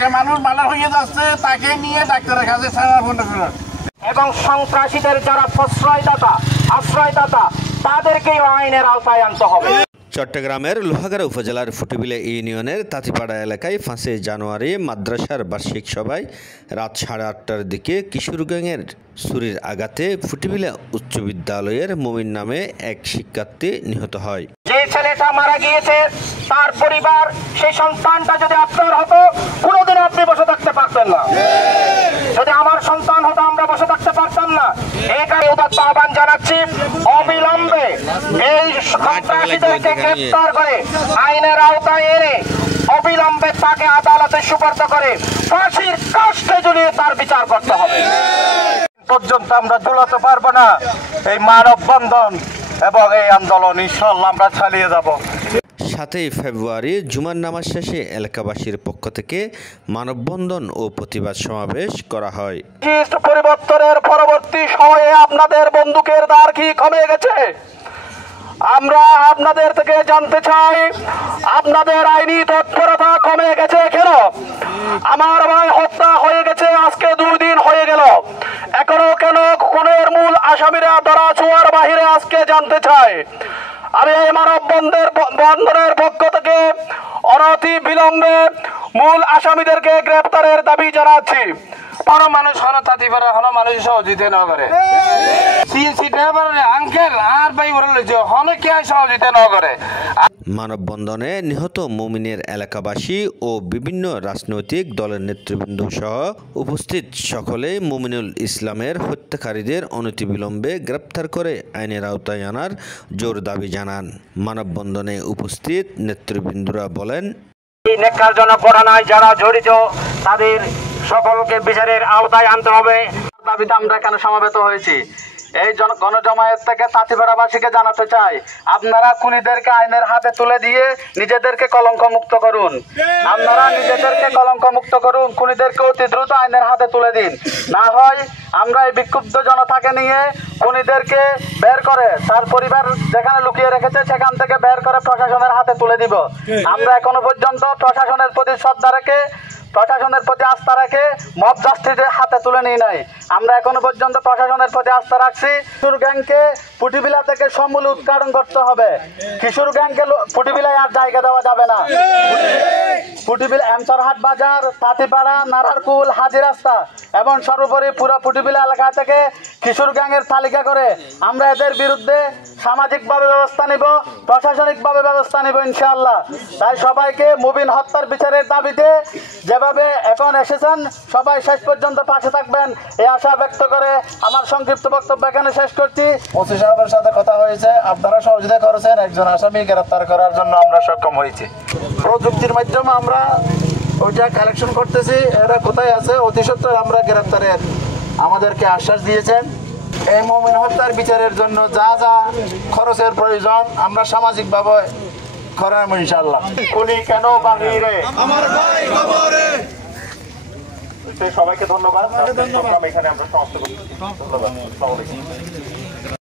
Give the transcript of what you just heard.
মানুষ মারা হয়ে যাচ্ছে, তাকে নিয়ে ডাক্তারের কাছে এবং সন্ত্রাসীদের যারা আশ্রয়দাতা তাদেরকেই আইনের আওতায় আনতে হবে। চট্টগ্রামের লোহাগাড়া উপজেলার ফুটিবিলা ইউনিয়নের তাঁতিপাড়া এলাকায় 5 জানুয়ারি মাদ্রাসার বার্ষিক সভায় রাত 8:30টার দিকে কিশোর গ্যাংয়ের ছুরির আঘাতে ফুটিবিলা উচ্চ বিদ্যালয়ের মুমিন নামে এক শিক্ষার্থী নিহত হয়। যে ছেলেটা মারা গিয়েছে তার পরিবার, সেই সন্তানটা যদি আপনার হতো কোনোদিন আপনি বসে থাকতে পারতেন না। যদি আমার সন্তান হতো আমরা বসে থাকতে পারতাম না। এই কারণে উদাত্ত আহ্বান জানাচ্ছি, অবিলম্বে এই সন্ত্রাসীদেরকে গ্রেফতার করে আইনের আওতায় এনে অবিলম্বে তাকে আদালতে সুপর্দ করে ফাঁসির কাস্টে ঝুলিয়ে তার বিচার করতে হবে। পর্যন্ত আমরা ঝুলাতে পারবো না এই মানববন্ধন এবং এই আন্দোলন, ইনশাআল্লাহ আমরা চালিয়ে যাব। 7 ফেব্রুয়ারি জুমার নামাজ শেষে এলাকাবাসীর পক্ষ থেকে মানববন্ধন ও প্রতিবাদ সমাবেশ করা হয়। পরিবর্তনের পরবর্তী সময়ে আপনাদের বন্দুকের দ্বার কি কমে গেছে? আমরা আপনাদের থেকে জানতে চাই, আপনাদের আইনি তৎপরতা কমে গেছে কেন? আমার ভাই হত্যা হয়ে গেছে আজকে 2 দিন হয়ে গেল, এখনো কেন খুনের মূল আসামিরা ধরা ছোঁয়ার বাহিরে আজকে জানতে চাই। আমি এই মানববন্ধনের পক্ষ থেকে অনতি বিলম্বে মূল আসামিদেরকে গ্রেপ্তারের দাবি জানাচ্ছি। কোনো মানুষ হলো তাঁতিপাড়া হলো মানুষ সহযোগিতা না করে, সিএনসি ড্রাইভার আঙ্কেল আর ভাই ওরা হলো কে সহযোগিতা না করে। মানববন্ধনে নিহত মুমিনের এলাকাবাসী ও বিভিন্ন রাজনৈতিক দলের নেতৃবৃন্দ সহ উপস্থিত সকলেই মুমিনুল ইসলামের হত্যাকারীদের অনতিবিলম্বে গ্রেপ্তার করে আইনের আওতায় আনার জোর দাবি জানান। মানববন্ধনে উপস্থিত নেতৃবৃন্দরা বলেন, এই নেককারজনক ঘটনায় যারা জড়িত তাদের সকলকে বিচারের আওতায় আনতে হবে। দাবিতে আমরা এখানে সমবেত হয়েছি। এই গণজমায়েত থেকে তাঁতিপাড়াবাসীকে জানাতে চাই, আপনারা খুনিদেরকে আইনের হাতে তুলে দিয়ে নিজেদেরকে কলঙ্ক মুক্ত করুন। আপনারা নিজেদেরকে কলঙ্ক মুক্ত করুন, খুনিদেরকে অতি দ্রুত আইনের হাতে তুলে দিন। না হয় আমরা এই বিক্ষুব্ধ জনতাকে নিয়ে খুনিদেরকে বের করে তার পরিবার যেখানে লুকিয়ে রেখেছে সেখান থেকে বের করে প্রশাসনের হাতে তুলে দিব। আমরা এখনো পর্যন্ত প্রশাসনের প্রতি শ্রদ্ধা রেখে, প্রশাসনের প্রতি আস্থা রেখে মব জাস্টিসের হাতে তুলে নিই নাই। আমরা এখনো পর্যন্ত প্রশাসনের প্রতি আস্থা রাখছি। কিশোর গ্যাংকে ফুটিবিলা থেকে সমূলে উৎখাটন করতে হবে। কিশোর গ্যাংকে ফুটিবিলায় আর জায়গা দেওয়া যাবে না। ফুটিবিলা এমসরহাট বাজার, তাঁতিপাড়া, নারারকুল, হাজি রাস্তা এবং সর্বোপরি পুরো ফুটিবিলা এলাকা থেকে কিশোর গ্যাংয়ের তালিকা করে আমরা এদের বিরুদ্ধে সামাজিকভাবে ব্যবস্থা নিব, প্রশাসনিকভাবে ব্যবস্থা নিব ইনশাআল্লাহ। তাই সবাইকে মুবিন হত্যার বিচারের দাবিতে যেভাবে এখন এসেছেন সবাই শেষ পর্যন্ত পাশে থাকবেন এই আশা ব্যক্ত করে আমার সংক্ষিপ্ত বক্তব্য এখানে শেষ করছি। ওসি সাহেবের সাথে কথা হয়েছে, আপনারা সহযোগিতা করেছেন, একজন আসামি গ্রেফতার করার জন্য আমরা সক্ষম হয়েছি। প্রযুক্তির মাধ্যমে আমরা ওইটা কালেকশন করতেছি, এরা কোথায় আছে অতি সত্ত্বর আমরা গ্রেফতারের আমাদেরকে আশ্বাস দিয়েছেন। এই মুমিন হত্যার বিচারের জন্য যা যা খরচের প্রয়োজন আমরা সামাজিকভাবে করাম ইনশাআল্লাহ। খুনি কেন বাহিরে, আমার ভাই খবরে। সবাইকে ধন্যবাদ। এখানে আমরা সমাপ্ত করছি। ধন্যবাদ।